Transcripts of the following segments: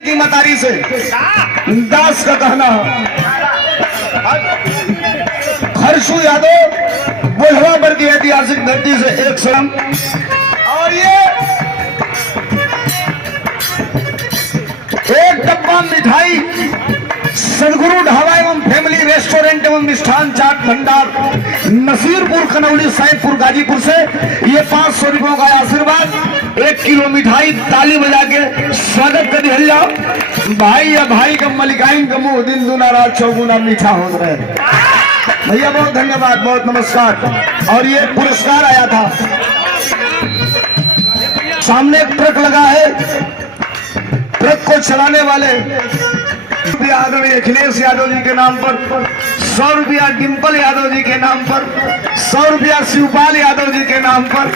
की मतारी से दास का कहना है। हर्षु यादव बुढ़वा पर की ऐतिहासिक धरती से एक सलाम। और ये एक डब्बा मिठाई सदगुरु ढाबा एवं फैमिली रेस्टोरेंट एवं मिष्ठान चाट भंडार नसीरपुर खनौली सैदपुर गाजीपुर से ये 500 रुपयों का आशीर्वाद। 1 किलो मिठाई ताली बजा के स्वागत कर दिया जाओ। भाई या भाई का मलिकाइन का मुंह दिन दुना रात चौगुना मीठा हो रहे। भैया बहुत धन्यवाद, बहुत नमस्कार। और ये पुरस्कार आया था, सामने एक ट्रक लगा है, ट्रक को चलाने वाले आदरणीय अखिलेश यादव जी के नाम पर 100 रुपया, डिम्पल यादव जी के नाम पर 100 रुपया, शिवपाल यादव जी के नाम पर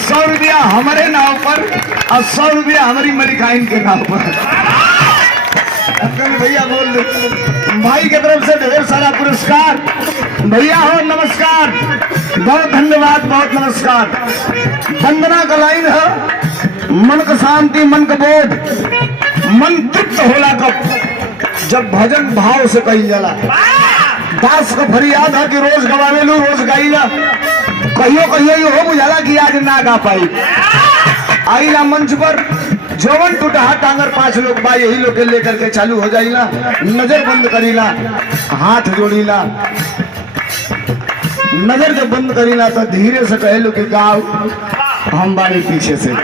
100 रुपया हमारे नाम पर और 100 रुपया हमारी मलिकाइन के नाम पर। भैया बोल दे भाई की तरफ से ढेर सारा पुरस्कार। भैया हो नमस्कार, बहुत धन्यवाद, बहुत नमस्कार। वंदना का लाइन है, मन का शांति, मन का बोध, मन तृप्त होला कब जब भजन भाव से कही जाला। दास को फरियाद है कि रोज गवावे लू, रोज गाइला, कहियो कहियो ये हो बुझाला कि आज ना गा पाई। आईला मंच पर जवन टूटा टांगर 5 लोग बा, यही लोग के लेकर के चालू हो जाइला। नजर बंद करीला, हाथ जोड़ीला, नजर जब बंद करीला तो धीरे से कहे लो कि गाओ हम बारी पीछे से।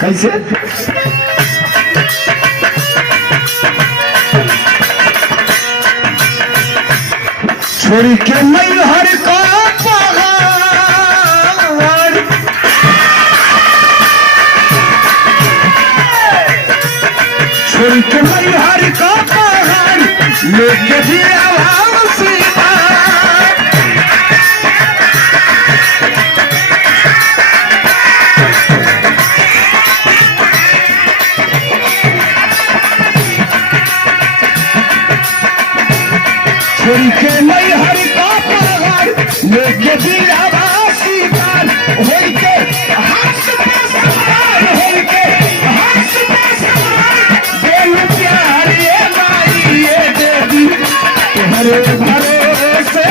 कैसे छोड़ी के मैहर का पहाड़, छोड़ी के मैहर का पहाड़ लेके भी आवाम से छोड़ी के मैहर का पहाड़ लेके भी आवासी पार होई के हंस पे सवार होई के हंस पे सवार बोल प्यार ये माई ये देवी तुम्हारे भरोसे,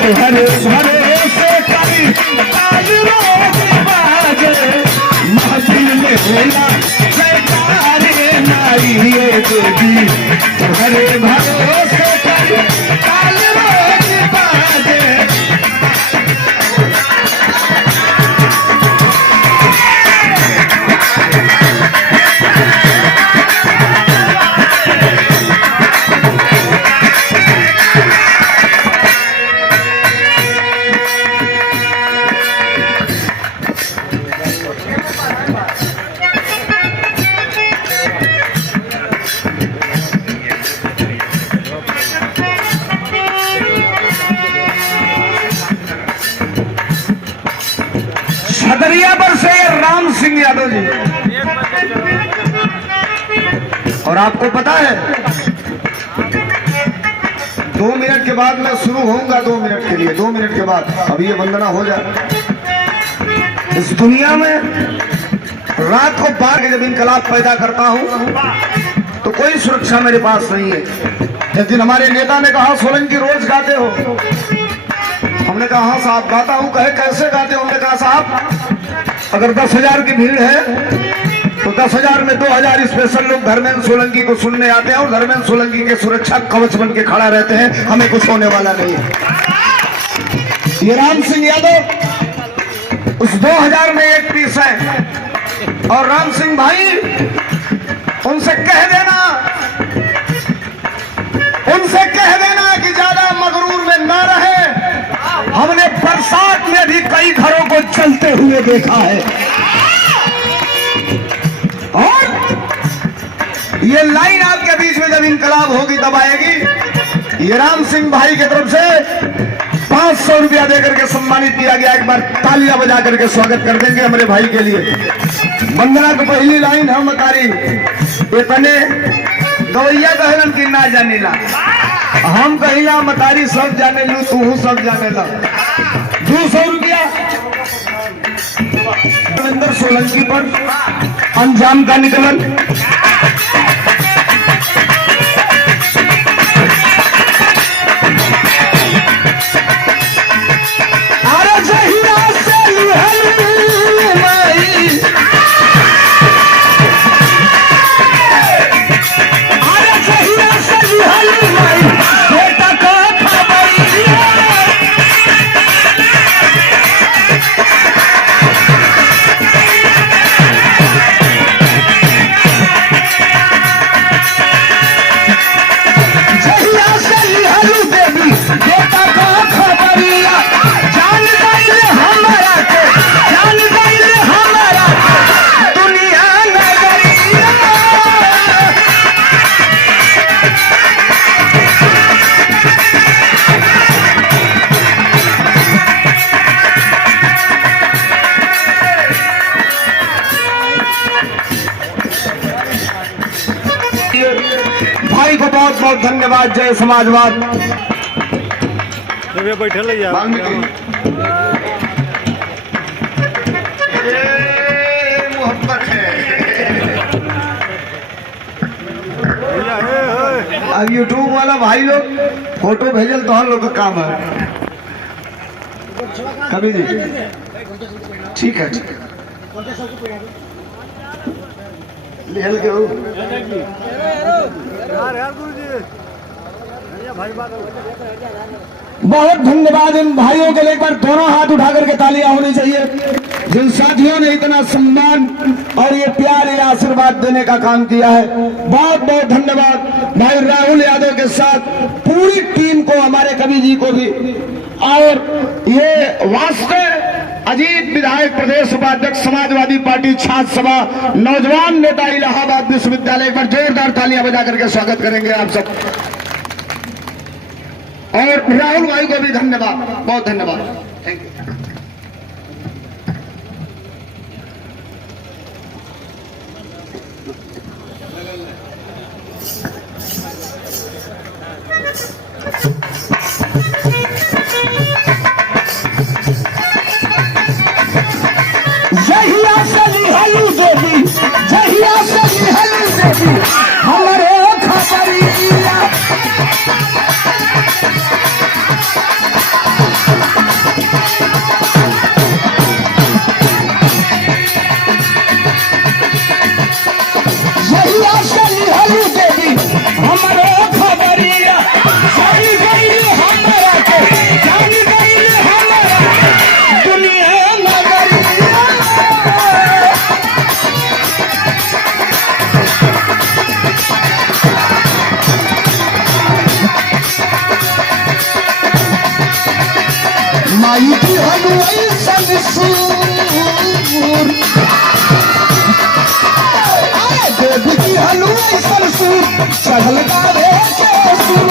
तुम्हारे भरोसे कभी आज रोज बाजे महफिल में होला जयकार ये माई ये देवी तुम्हारे भरोसे कभी आज रोज बाजे। छतरिया पर से राम सिंह यादव जी। और आपको पता है 2 मिनट के बाद मैं शुरू होऊंगा, 2 मिनट के लिए, 2 मिनट के बाद अभी ये वंदना हो जाए। इस दुनिया में रात को 12 के जब इनकलाब पैदा करता हूं तो कोई सुरक्षा मेरे पास नहीं है। एक दिन हमारे नेता ने कहा सोलंकी रोज गाते हो। हमने कहा हाँ साहब गाता हूँ। कहे कैसे गाते हो? हमने कहा साहब अगर 10,000 की भीड़ है तो 10,000 में 2,000 स्पेशल लोग धर्मेंद्र सोलंकी को सुनने आते हैं और धर्मेंद्र सोलंकी के सुरक्षा कवच बन के खड़ा रहते हैं। हमें कुछ होने वाला नहीं है। ये राम सिंह यादव उस 2,000 में एक पीस है। और राम सिंह भाई उनसे कह देना कि ज्यादा मगरूर में ना रहे। हमने बरसात में भी कई घरों को चलते हुए देखा है। और ये लाइन आपके बीच में जब इनकलाब होगी तब आएगी। ये राम सिंह भाई की तरफ से 500 रुपया देकर के सम्मानित किया गया। एक बार तालियां बजा करके स्वागत कर देंगे हमारे भाई के लिए। वंदना की पहली लाइन है मतारी इतने गवैया कहलन की ना जानीला, हम कहिला मतारी सब जाने लू, तू सब जाने ला। 200 रुपया रामेंद्र सोलंकी पर अंजाम का निकलन। अरे जहिया से लिहली माई, अरे जहिया से लिहली माई बेटा का खबरिया। जहिया से लिहली देवी बेटा का खबरिया, जान गइल हमरा के, जान गइल हमरा के दुनिया नगरिया। भाई को बहुत बहुत धन्यवाद। जय समाजवाद। बैठल है मोहब्बत है। अब यूट्यूब वाला भाई लोग फोटो भेजल तो हम लोग का काम है। कभी जी ठीक है, ठीक है लिहल के हो। बहुत धन्यवाद इन भाइयों के लिए। एक बार दोनों हाथ उठा करके तालियां होनी चाहिए जिन साथियों ने इतना सम्मान और ये प्यार, ये आशीर्वाद देने का काम किया है। बहुत बहुत धन्यवाद भाई राहुल यादव के साथ पूरी टीम को, हमारे कवि जी को भी। और ये वास्तव अजीत विधायक प्रदेश उपाध्यक्ष समाजवादी पार्टी छात्र सभा नौजवान नेता इलाहाबाद विश्वविद्यालय, एक बार जोरदार तालियां बजा करके स्वागत करेंगे आप सब। और राहुल भाई को भी धन्यवाद, बहुत धन्यवाद, थैंक यू। जहिया से लिहली देवी, जहिया से लिहली देवी हमारे खबरिया। जहिया से लिहली देवी हमारे खबरिया, जानी गइल हमरा के, जानी गइल हमरा के दुनिया नगरिया। माई की हलवाई संसूर, देवी की हलवाई संसूर चढ़ल गावे के सुर।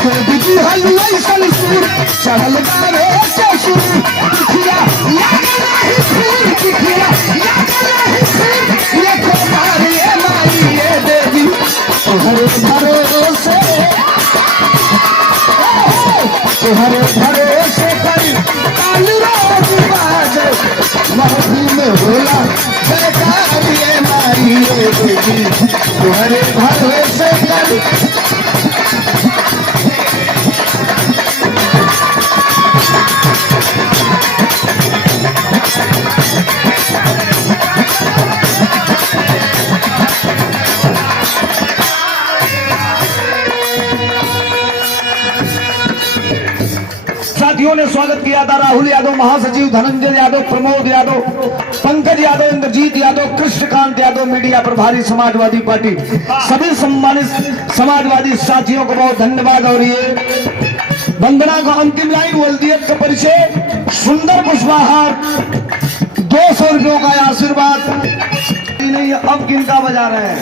देवी की हलवाई संसूर चढ़ल गावे के सुर। दिखिया लागल रही फूल, दिखिया लागल रही फूल, ये खोमारी ए माई ए देवी तोहरे भरोसे, तोहरे भरोसे करी काल रोज बाजे महफिल में होला जयकार ये माई ए देवी तोहरे भरोसे करी। साथियों ने स्वागत किया था राहुल यादव, महासचिव धनंजय यादव, प्रमोद यादव, पंकज यादव, इंद्रजीत यादव, कृष्णकांत यादव, मीडिया प्रभारी समाजवादी पार्टी। सभी सम्मानित समाजवादी साथियों को बहुत धन्यवाद। और ये वंदना का अंतिम लाइन बोल दिए का परिचय, सुंदर पुष्पहार, 200 रुपयों का आशीर्वाद नहीं। अब किनका बजा रहे हैं?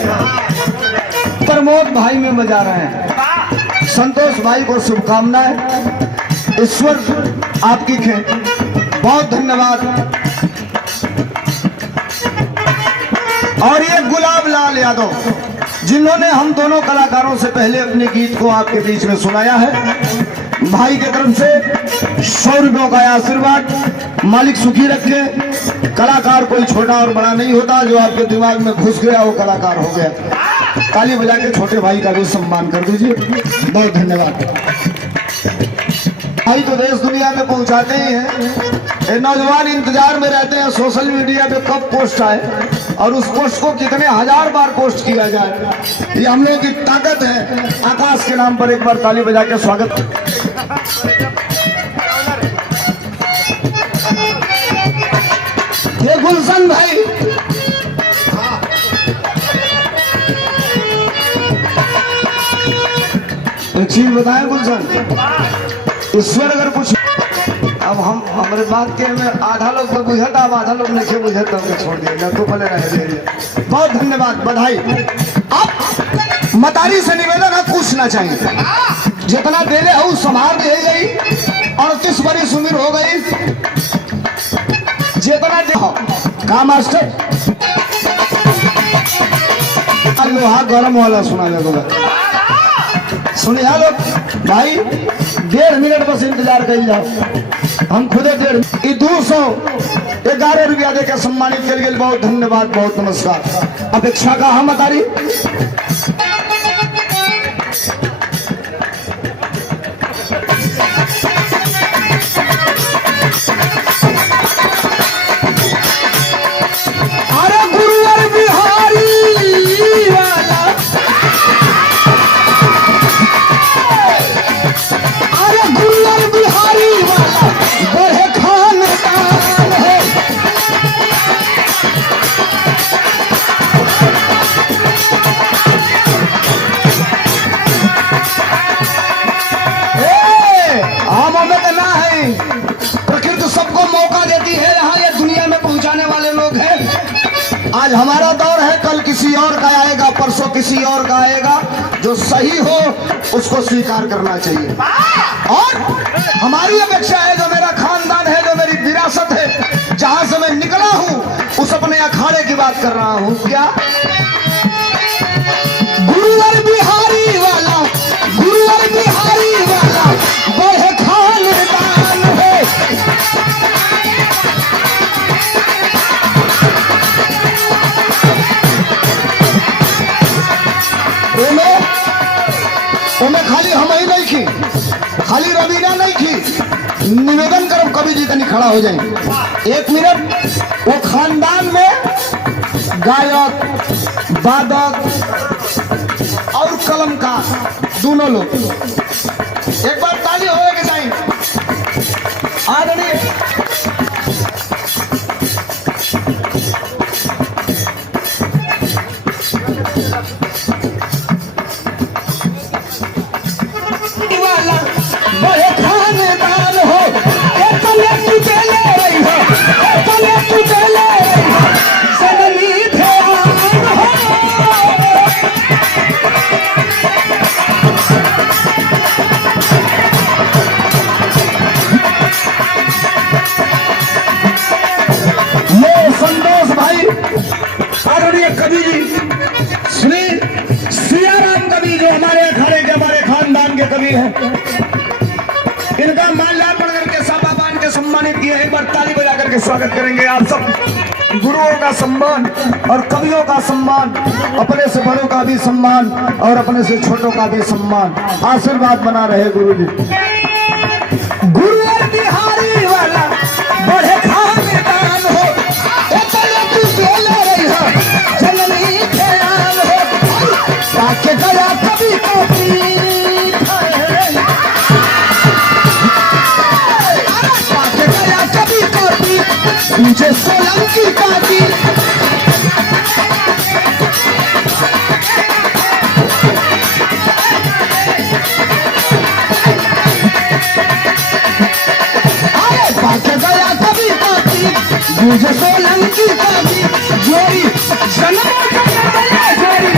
प्रमोद भाई में बजा रहे हैं। संतोष भाई को शुभकामनाएं, ईश्वर आपकी खे। बहुत धन्यवाद। और ये गुलाब लाल यादव, जिन्होंने हम दोनों कलाकारों से पहले अपने गीत को आपके बीच में सुनाया है। भाई की तरफ से 100 रुपयों का आशीर्वाद, मालिक सुखी रखे। कलाकार कोई छोटा और बड़ा नहीं होता, जो आपके दिमाग में घुस गया वो कलाकार हो गया। ताली बजा के छोटे भाई का भी सम्मान कर दीजिए। बहुत धन्यवाद। भाई तो देश दुनिया में पहुंचाते ही हैं, ये नौजवान इंतजार में रहते हैं सोशल मीडिया पे कब पोस्ट आए और उस पोस्ट को कितने हजार बार पोस्ट किया जाए। ये हम लोगों की ताकत है। आकाश के नाम पर एक बार ताली बजा के स्वागत। ये गुलशन भाई, एक चीज बताएं गुलशन, ईश्वर अगर कुछ, अब हम हमारे बात के में आधा लोग तो बुझत, अब आधा लोग नहीं बुझत, तो हमने छोड़ दिया तो पहले रह दिए। बहुत धन्यवाद, बधाई। अब मतारी से निवेदन है, कुछ ना चाहिए, जितना दे रहे हो संभाल दे गई। 38 बड़ी उम्र हो गई, जितना दे हो का मास्टर लोहा गरम वाला सुना जाएगा। सुनिए लोग भाई, 1.5 मिनट बस इंतजार कर जाओ। हम खुदे 211 रुपया देकर सम्मानित कर गए। बहुत धन्यवाद, बहुत नमस्कार। अपेक्षा का हम अतारी आज हमारा दौर है, कल किसी और का आएगा, परसों किसी और का आएगा। जो सही हो उसको स्वीकार करना चाहिए। और हमारी अपेक्षा है, जो मेरा खानदान है, जो मेरी विरासत है, जहां से मैं निकला हूं, उस अपने अखाड़े की बात कर रहा हूं। क्या गुरुवर बिहारी वाला, गुरुवर बिहारी वाला बड़े खानदान है। मैं खाली हम ही नहीं की, खाली रवीना नहीं की, निवेदन करो कवि जी कहीं खड़ा हो जाए 1 मिनट। वो खानदान में गायक, वादक और कलमकार दोनों लोग, एक बार ताली होएगी चाहिए। आदरणीय कवि जी श्री सियाराम कवि, जो हमारे अखाड़े के, हमारे खानदान के कवि हैं, इनका माल्यार्पण करके साबाबान के सम्मानित किए। एक बार ताली बजा करके स्वागत करेंगे आप सब। गुरुओं का सम्मान और कवियों का सम्मान, अपने से बड़ों का भी सम्मान और अपने से छोटों का भी सम्मान। आशीर्वाद बना रहे गुरु जी। गुरुवर बिहारी वाला बड़े खानदान हो, के गया कभी को गया कभी को मुझे सोलंकी का दी। अरे पाके गया कभी को मुझे सोलंकी का दी। जोड़ी जन्मों का जोड़ी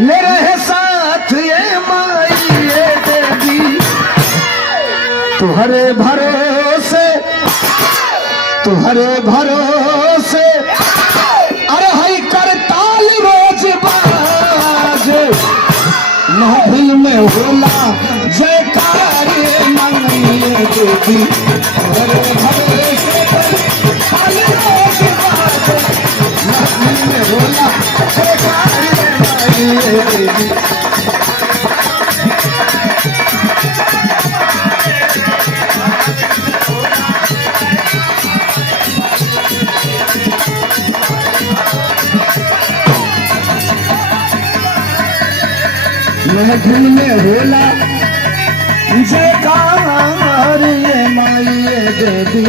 ले रहे सा तुहरे भरोसे अरे हई करताल रोज बाज महफिल में होला जयकार मंगलिए देवी तुहरे भरोसे करताल रोज बाज महफिल में होला जयकार मंगलिए देवी महफिल में होला जयकार ये माई देवी।